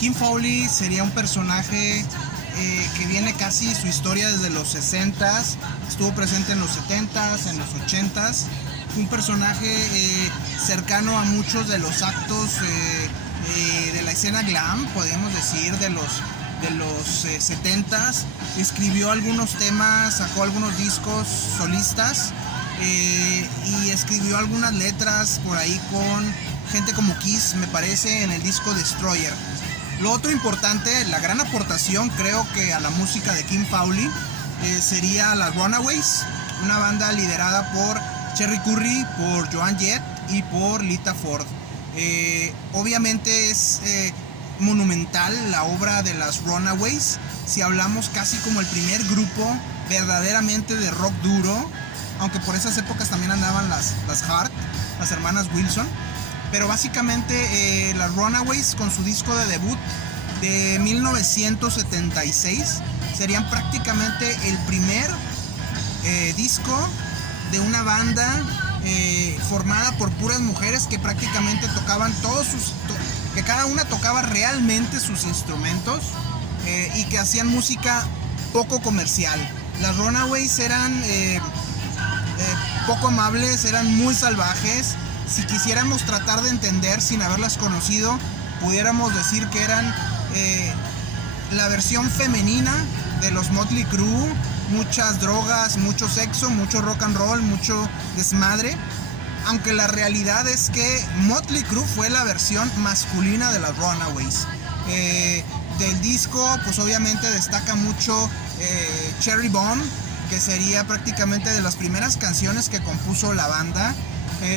Kim Fowley sería un personaje que viene casi su historia desde los 60s, estuvo presente en los 70s, en los 80s, un personaje cercano a muchos de los actos de la escena glam, podríamos decir, de los 70s, escribió algunos temas, sacó algunos discos solistas y escribió algunas letras por ahí con gente como Kiss, me parece, en el disco Destroyer. Lo otro importante, la gran aportación creo que a la música de Kim Fowley sería las Runaways, una banda liderada por Cherie Currie, por Joan Jett y por Lita Ford. Obviamente es monumental la obra de las Runaways, si hablamos casi como el primer grupo verdaderamente de rock duro, aunque por esas épocas también andaban las Hart, las hermanas Wilson. Pero básicamente las Runaways con su disco de debut de 1976 serían prácticamente el primer disco de una banda formada por puras mujeres que prácticamente tocaban que cada una tocaba realmente sus instrumentos y que hacían música poco comercial. Las Runaways eran poco amables, eran muy salvajes. Si quisiéramos tratar de entender sin haberlas conocido, pudiéramos decir que eran la versión femenina de los Motley Crue, muchas drogas, mucho sexo, mucho rock and roll, mucho desmadre, aunque la realidad es que Motley Crue fue la versión masculina de las Runaways. Del disco pues obviamente destaca mucho Cherry Bomb, que sería prácticamente de las primeras canciones que compuso la banda.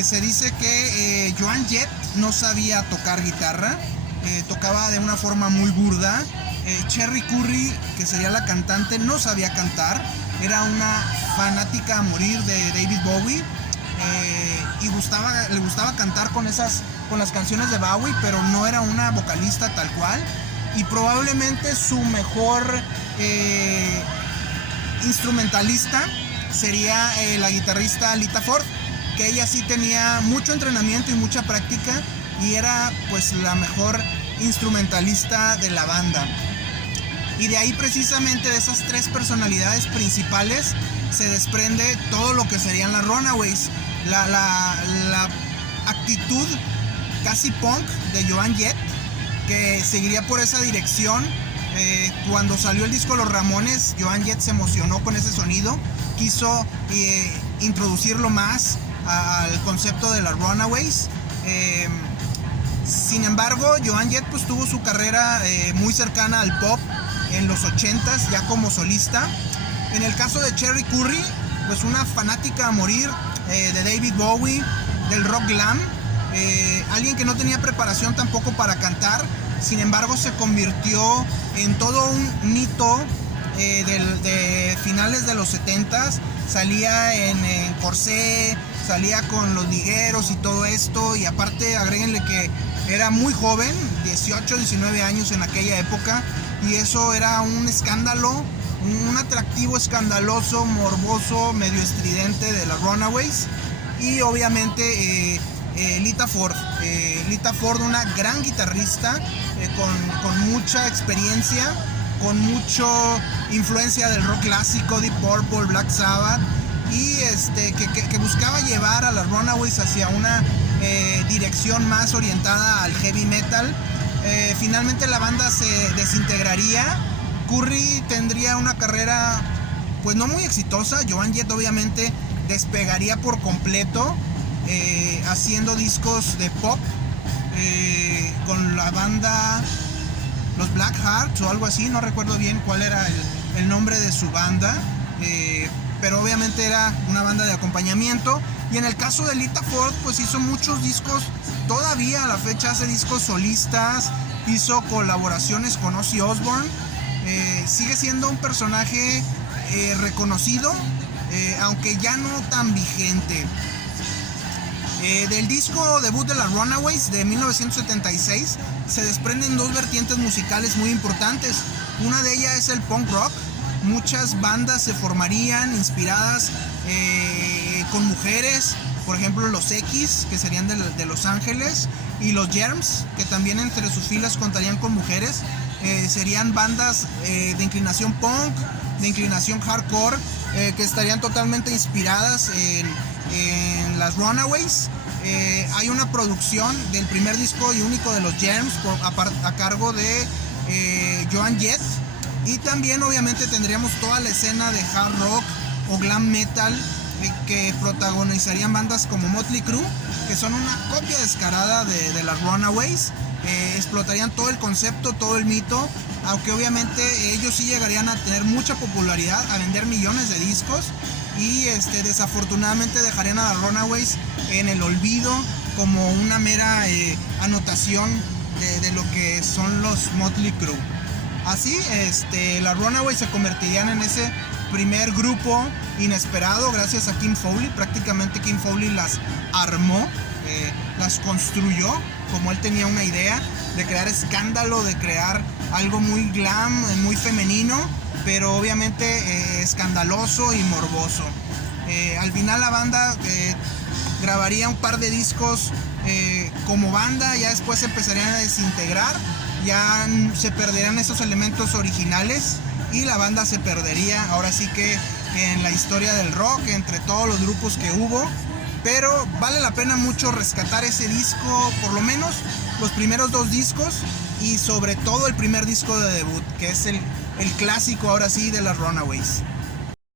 Se dice que Joan Jett no sabía tocar guitarra, tocaba de una forma muy burda. Cherie Currie, que sería la cantante, no sabía cantar, era una fanática a morir de David Bowie y le gustaba cantar con las canciones de Bowie, pero no era una vocalista tal cual. Y probablemente su mejor instrumentalista sería la guitarrista Lita Ford, que ella sí tenía mucho entrenamiento y mucha práctica y era pues la mejor instrumentalista de la banda. Y de ahí precisamente de esas tres personalidades principales se desprende todo lo que serían las Runaways. La actitud casi punk de Joan Jett, que seguiría por esa dirección. Cuando salió el disco Los Ramones, Joan Jett se emocionó con ese sonido, quiso introducirlo más al concepto de las Runaways. Sin embargo, Joan Jett pues tuvo su carrera muy cercana al pop en los 80s, ya como solista. En el caso de Cherie Currie, pues una fanática a morir de David Bowie, del rock glam, alguien que no tenía preparación tampoco para cantar. Sin embargo, se convirtió en todo un mito de finales de los 70s. Salía en corsé, salía con los ligueros y todo esto, y aparte agréguenle que era muy joven, 18, 19 años en aquella época, y eso era un escándalo, un atractivo escandaloso, morboso, medio estridente de las Runaways. Y obviamente Lita Ford, una gran guitarrista con mucha experiencia, con mucha influencia del rock clásico, Deep Purple, Black Sabbath, y que buscaba llevar a las Runaways hacia una dirección más orientada al heavy metal. Finalmente la banda se desintegraría. Currie tendría una carrera pues no muy exitosa. Joan Jett obviamente despegaría por completo, haciendo discos de pop con la banda los Black Hearts o algo así, no recuerdo bien cuál era el nombre de su banda, pero obviamente era una banda de acompañamiento. Y en el caso de Lita Ford, pues hizo muchos discos, todavía a la fecha hace discos solistas, hizo colaboraciones con Ozzy Osbourne, sigue siendo un personaje reconocido, aunque ya no tan vigente. Del disco debut de las Runaways de 1976 se desprenden dos vertientes musicales muy importantes. Una de ellas es el punk rock. Muchas bandas se formarían inspiradas con mujeres, por ejemplo los X, que serían de Los Ángeles, y los Germs, que también entre sus filas contarían con mujeres. Serían bandas de inclinación punk, de inclinación hardcore, que estarían totalmente inspiradas en las Runaways. Hay una producción del primer disco y único de los Germs a cargo de Joan Jett, y también obviamente tendríamos toda la escena de hard rock o glam metal que protagonizarían bandas como Motley Crue, que son una copia descarada de las Runaways. Explotarían todo el concepto, todo el mito, aunque obviamente ellos sí llegarían a tener mucha popularidad, a vender millones de discos, y desafortunadamente dejarían a las Runaways en el olvido como una mera anotación de lo que son los Motley Crue. Así, las Runaways se convertirían en ese primer grupo inesperado gracias a Kim Fowley. Prácticamente Kim Fowley las armó, las construyó, como él tenía una idea de crear escándalo, de crear algo muy glam, muy femenino, pero obviamente escandaloso y morboso. Al final la banda grabaría un par de discos como banda, ya después empezarían a desintegrar, ya se perderían esos elementos originales y la banda se perdería ahora sí que en la historia del rock entre todos los grupos que hubo. Pero vale la pena mucho rescatar ese disco, por lo menos los primeros 2 discos, y sobre todo el primer disco de debut, que es el clásico ahora sí de las Runaways.